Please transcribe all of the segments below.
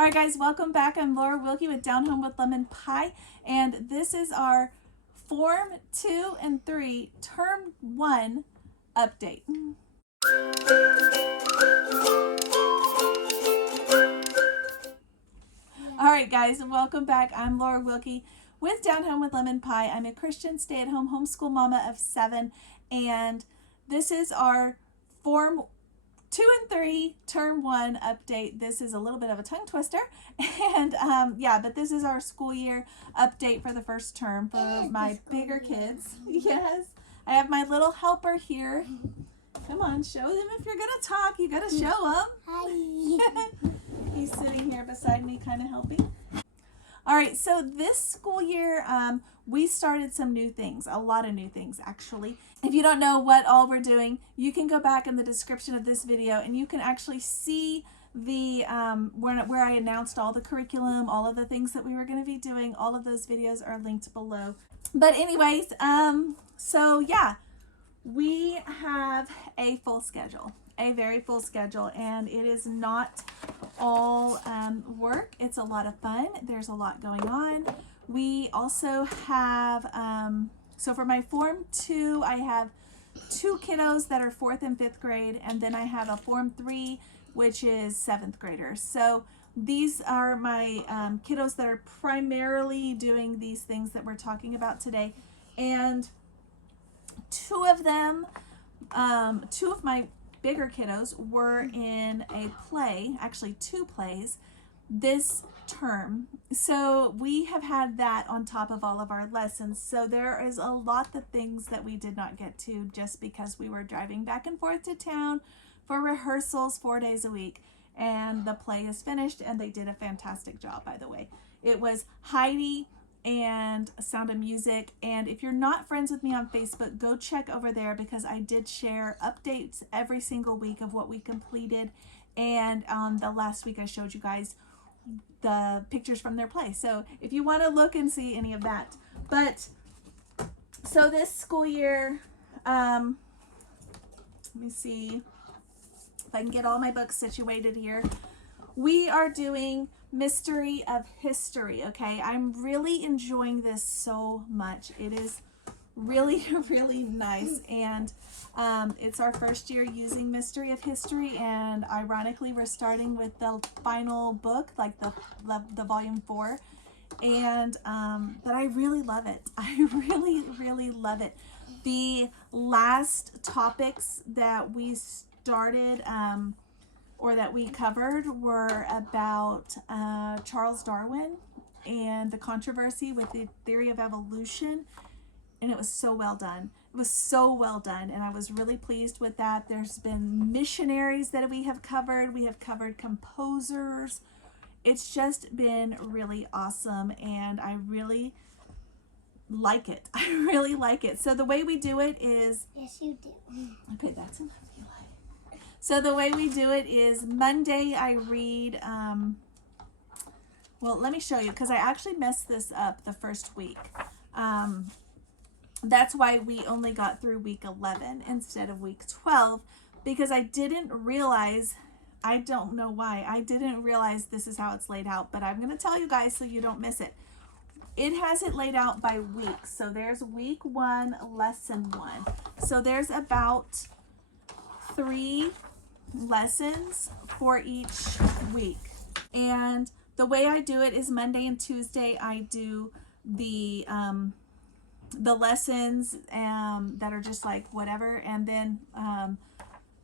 All right, guys, welcome back. I'm Laura Wilkie with Down Home with Lemon Pie, and this is our Form 2 and 3 Term 1 update. All right, guys, welcome back. I'm Laura Wilkie with Down Home with Lemon Pie. I'm a Christian stay-at-home homeschool mama of 7, and this is our Form 2 and 3 Term 1 update. This is a little bit of a tongue twister, and but this is our school year update for the first term for my bigger kids. Yes, I have my little helper here. Come on, show them if you're gonna talk. You gotta show them. Hi. He's sitting here beside me, kind of helping. All right, so this school year, we started some new things, a lot of new things actually. If you don't know what all we're doing, you can go back in the description of this video and you can actually see the where I announced all the curriculum, all of the things that we were going to be doing. All of those videos are linked below. But anyways, so yeah, we have a full schedule, a very full schedule, and it is not all work. It's a lot of fun. There's a lot going on. We also have, so for my Form 2, I have 2 kiddos that are 4th and 5th grade, and then I have a Form 3, which is 7th graders. So these are my kiddos that are primarily doing these things that we're talking about today. And 2 of them, 2 of my bigger kiddos were in a play, actually 2 plays this term. So we have had that on top of all of our lessons. So there is a lot of things that we did not get to just because we were driving back and forth to town for rehearsals 4 days a week. And the play is finished and they did a fantastic job, by the way. It was Heidi and Sound of Music, and if you're not friends with me on Facebook, go check over there because I did share updates every single week of what we completed, and the last week I showed you guys the pictures from their play, so if you want to look and see any of that. But so this school year, let me see if I can get all my books situated here. We are doing Mystery of History, okay? I'm really enjoying this so much. It is really, really nice, and it's our first year using Mystery of History, and ironically, we're starting with the final book, like the volume 4, and but I really love it. I really, really love it. The last topics that we started, or that we covered, were about Charles Darwin and the controversy with the theory of evolution, and it was so well done. It was so well done, and I was really pleased with that. There's been missionaries that we have covered. We have covered composers. It's just been really awesome, and I really like it. I really like it. So the way we do it is... Yes, you do. Okay, that's enough. So the way we do it is Monday I read, well, let me show you because I actually messed this up the first week. That's why we only got through week 11 instead of week 12, because I didn't realize, I don't know why, I didn't realize this is how it's laid out, but I'm going to tell you guys so you don't miss it. It has it laid out by week. So there's week 1, lesson 1. So there's about 3 lessons for each week, and the way I do it is Monday and Tuesday I do the lessons that are just like whatever, and then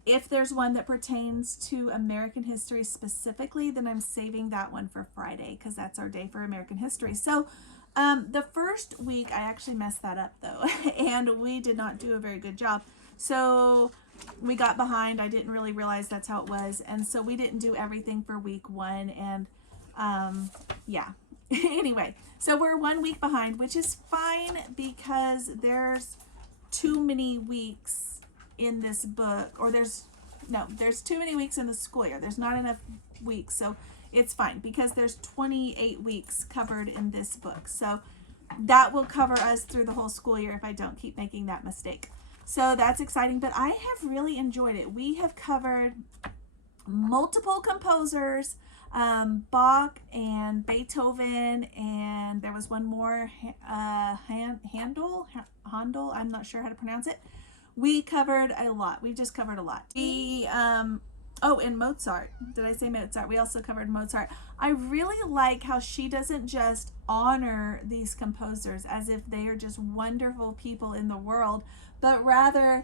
if there's one that pertains to American history specifically, then I'm saving that one for Friday because that's our day for American history. So the first week I actually messed that up though and we did not do a very good job. So we got behind. I didn't really realize that's how it was, and so we didn't do everything for week 1, and yeah. Anyway, so we're 1 week behind, which is fine because there's too many weeks in this book, or there's too many weeks in the school year. There's not enough weeks, so it's fine because there's 28 weeks covered in this book. So that will cover us through the whole school year if I don't keep making that mistake. So that's exciting, but I have really enjoyed it. We have covered multiple composers. Bach and Beethoven, and there was one more, Handel, I'm not sure how to pronounce it. We covered a lot. We just covered a lot. Oh, and Mozart. Did I say Mozart? We also covered Mozart. I really like how she doesn't just honor these composers as if they are just wonderful people in the world, but rather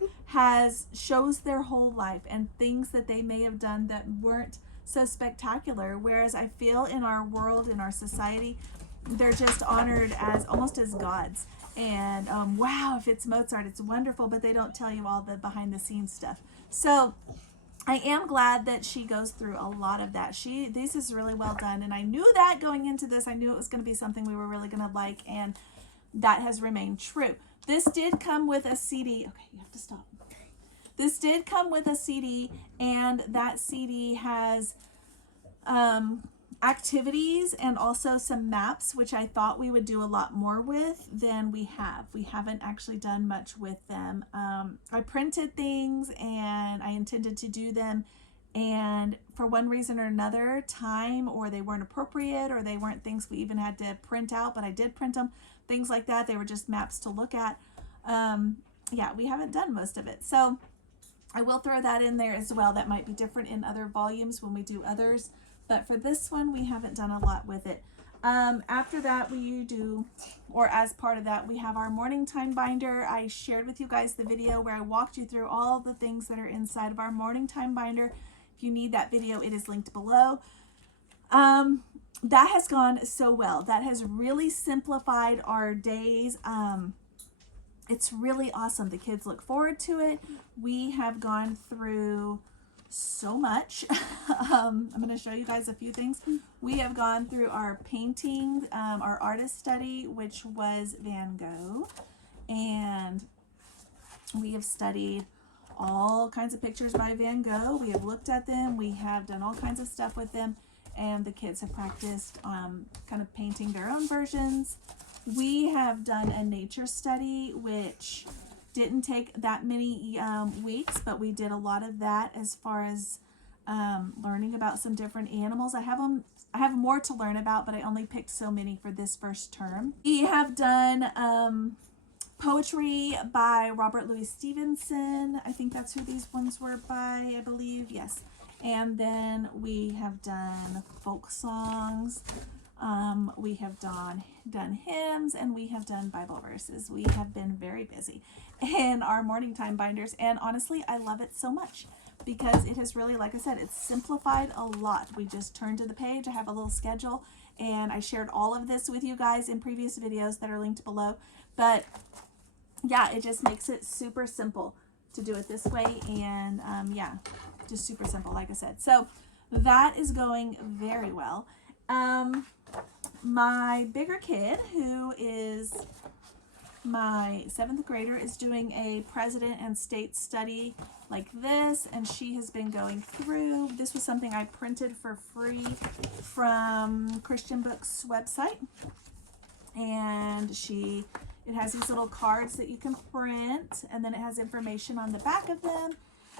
shows their whole life and things that they may have done that weren't so spectacular. Whereas I feel in our world, in our society, they're just honored as almost as gods. And wow, if it's Mozart, it's wonderful, but they don't tell you all the behind the scenes stuff. So I am glad that she goes through a lot of that. This is really well done, and I knew that going into this. I knew it was going to be something we were really going to like, and that has remained true. This did come with a CD. Okay, you have to stop. This did come with a CD, and that CD has activities and also some maps, which I thought we would do a lot more with than we have. We haven't actually done much with them. I printed things and I intended to do them, and for one reason or another, time, or they weren't appropriate, or they weren't things we even had to print out, but I did print them, things like that. They were just maps to look at. Yeah, we haven't done most of it. So I will throw that in there as well. That might be different in other volumes when we do others. But for this one, we haven't done a lot with it. After that, we do, or as part of that, we have our morning time binder. I shared with you guys the video where I walked you through all the things that are inside of our morning time binder. If you need that video, it is linked below. That has gone so well. That has really simplified our days. It's really awesome. The kids look forward to it. We have gone through so much. I'm going to show you guys a few things. We have gone through our painting, our artist study, which was Van Gogh, and we have studied all kinds of pictures by Van Gogh. We have looked at them. We have done all kinds of stuff with them, and the kids have practiced kind of painting their own versions. We have done a nature study, which didn't take that many weeks, but we did a lot of that as far as learning about some different animals. I have more to learn about, but I only picked so many for this first term. We have done poetry by Robert Louis Stevenson. I think that's who these ones were by, I believe. Yes. And then we have done folk songs. We have done hymns, and we have done Bible verses. We have been very busy in our morning time binders, and honestly, I love it so much because it has really, like I said, it's simplified a lot. We just turn to the page. I have a little schedule, and I shared all of this with you guys in previous videos that are linked below. But yeah, it just makes it super simple to do it this way, and yeah, just super simple, like I said. So that is going very well. My bigger kid, who is my 7th grader, is doing a president and state study like this, and she has been going through. This was something I printed for free from Christian Book's website, and it has these little cards that you can print, and then it has information on the back of them,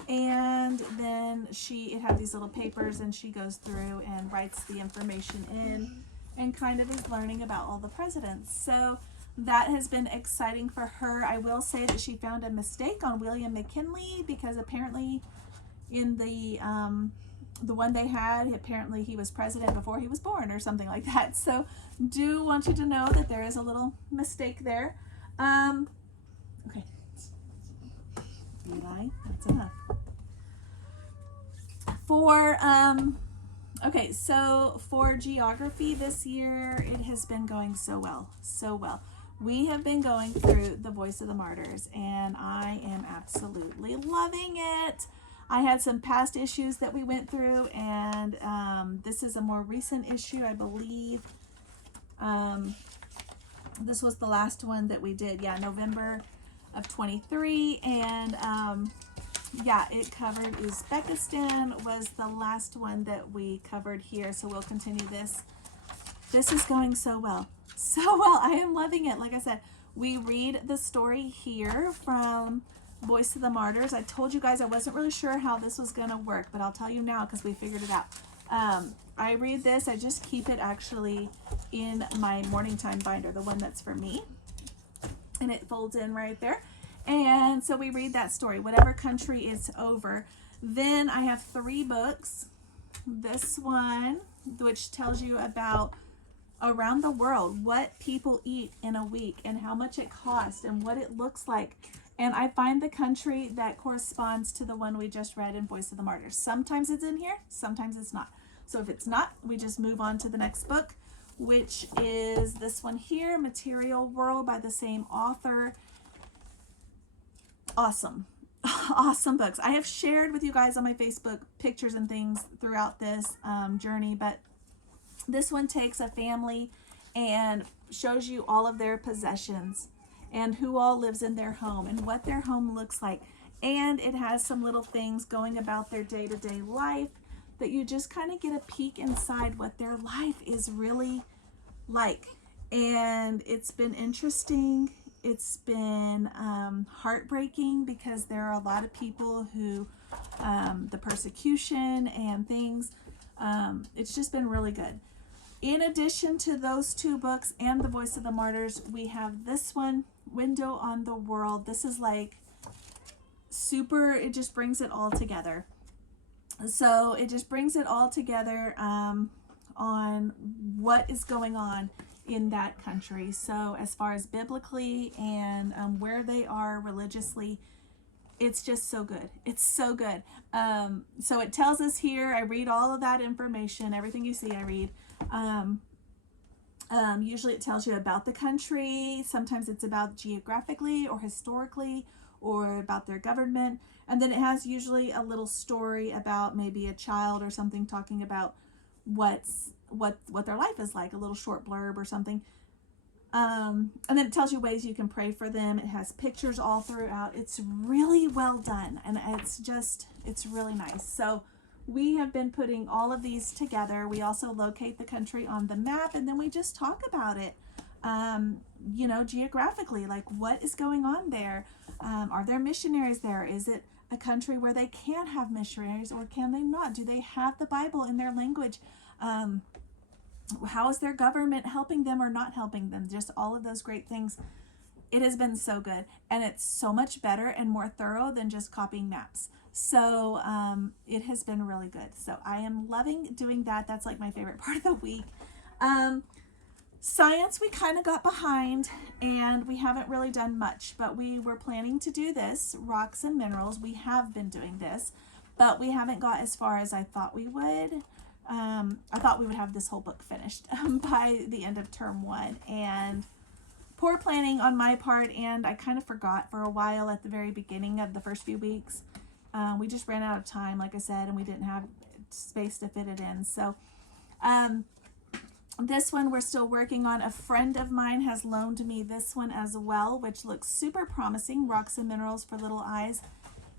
and then it has these little papers, and she goes through and writes the information in and kind of is learning about all the presidents. So that has been exciting for her. I will say that she found a mistake on William McKinley, because apparently in the one they had, apparently he was president before he was born or something like that. So do want you to know that there is a little mistake there. Okay. Eli, that's enough. Okay, so for geography this year, it has been going so well, so well. We have been going through The Voice of the Martyrs, and I am absolutely loving it. I had some past issues that we went through, and this is a more recent issue, I believe. This was the last one that we did, yeah, November of 23, and yeah, it covered Uzbekistan was the last one that we covered here, so we'll continue this. This is going so well. So well. I am loving it. Like I said, we read the story here from Voice of the Martyrs. I told you guys I wasn't really sure how this was going to work, but I'll tell you now because we figured it out. I read this. I just keep it actually in my morning time binder, the one that's for me. And it folds in right there. And so we read that story, whatever country it's over. Then I have 3 books. This one, which tells you about around the world, what people eat in a week and how much it costs and what it looks like. And I find the country that corresponds to the one we just read in Voice of the Martyrs. Sometimes it's in here, sometimes it's not. So if it's not, we just move on to the next book, which is this one here, Material World, by the same author. Awesome. Awesome books. I have shared with you guys on my Facebook pictures and things throughout this journey, but this one takes a family and shows you all of their possessions and who all lives in their home and what their home looks like. And it has some little things going about their day-to-day life that you just kind of get a peek inside what their life is really like. And it's been interesting. It's been heartbreaking because there are a lot of people who, the persecution and things, it's just been really good. In addition to those 2 books and The Voice of the Martyrs, we have this one, Window on the World. This is like super, it just brings it all together. So it just brings it all together on what is going on in that country. So as far as biblically and where they are religiously, it's just so good. It's so good. So it tells us here, I read all of that information, everything you see I read. Usually it tells you about the country. Sometimes it's about geographically or historically or about their government. And then it has usually a little story about maybe a child or something talking about what their life is like, a little short blurb or something. And then it tells you ways you can pray for them. It has pictures all throughout. It's really well done, and it's really nice. So we have been putting all of these together. We also locate the country on the map, and then we just talk about it, you know, geographically, like what is going on there. Are there missionaries there? Is it a country where they can have missionaries, or can they not? Do they have the Bible in their language? How is their government helping them or not helping them? Just all of those great things. It has been so good, and it's so much better and more thorough than just copying maps. So it has been really good. So I am loving doing that. That's like my favorite part of the week. Science, we kind of got behind and we haven't really done much, but we were planning to do this, rocks and minerals. We have been doing this, but we haven't got as far as I thought we would. I thought we would have this whole book finished by the end of term 1, and poor planning on my part, and I kind of forgot for a while at the very beginning of the first few weeks. We just ran out of time, like I said, and we didn't have space to fit it in. So this one we're still working on. A friend of mine has loaned me this one as well, which looks super promising, Rocks and Minerals for Little Eyes.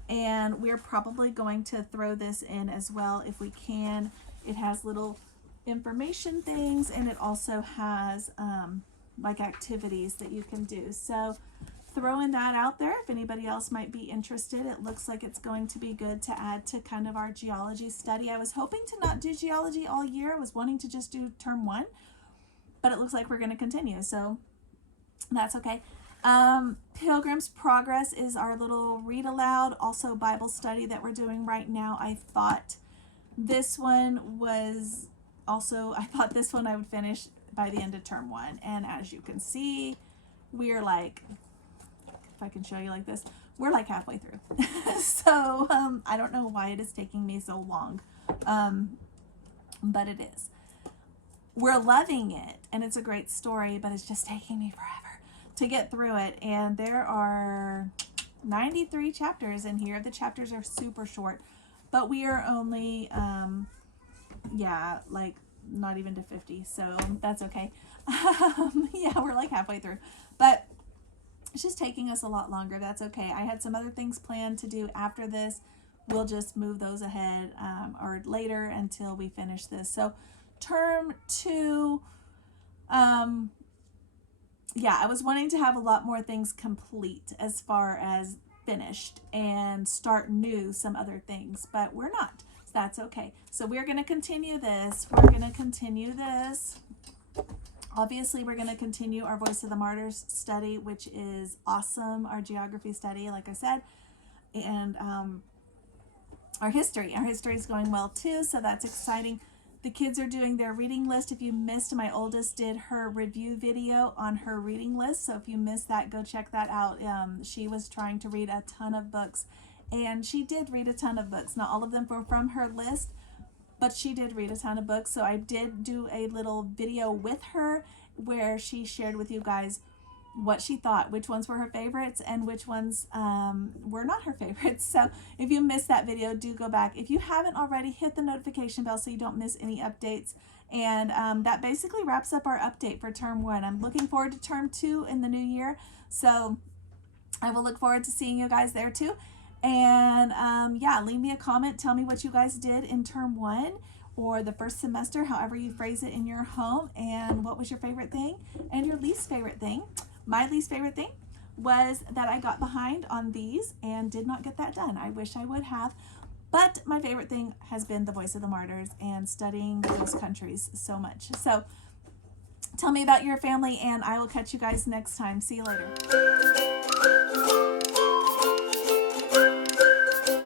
And we're probably going to throw this in as well if we can. It has little information things, and it also has like activities that you can do. So throwing that out there if anybody else might be interested. It looks like it's going to be good to add to kind of our geology study. I was hoping to not do geology all year. I was wanting to just do term 1, but it looks like we're going to continue, so that's okay. Pilgrim's Progress is our little read aloud, also Bible study that we're doing right now. I thought this one I would finish by the end of term 1, and as you can see, we're like, if I can show you like this, we're like halfway through. So I don't know why it is taking me so long, but it is. We're loving it, and it's a great story, but it's just taking me forever to get through it. And there are 93 chapters in here. The chapters are super short, but we are only like not even to 50, so that's okay. Yeah, we're like halfway through, but it's just taking us a lot longer. That's okay. I had some other things planned to do after this. We'll just move those ahead or later until we finish this. So term 2, I was wanting to have a lot more things complete as far as finished and start new some other things, but we're not. That's okay. So we're going to continue this. We're going to continue this. Obviously, we're going to continue our Voice of the Martyrs study, which is awesome. Our geography study, like I said, and our history. Our history is going well too, so that's exciting. The kids are doing their reading list. If you missed, my oldest did her review video on her reading list. So if you missed that, go check that out. She was trying to read a ton of books, and she did read a ton of books. Not all of them were from her list, but she did read a ton of books. So I did do a little video with her where she shared with you guys what she thought, which ones were her favorites and which ones were not her favorites. So if you missed that video, do go back. If you haven't already, hit the notification bell so you don't miss any updates. And that basically wraps up our update for term 1. I'm looking forward to term 2 in the new year. So I will look forward to seeing you guys there too. And yeah, leave me a comment. Tell me what you guys did in term 1 or the first semester, however you phrase it in your home, and what was your favorite thing and your least favorite thing. My least favorite thing was that I got behind on these and did not get that done. I wish I would have. But my favorite thing has been the Voice of the Martyrs and studying those countries so much. So tell me about your family, and I will catch you guys next time. See you later.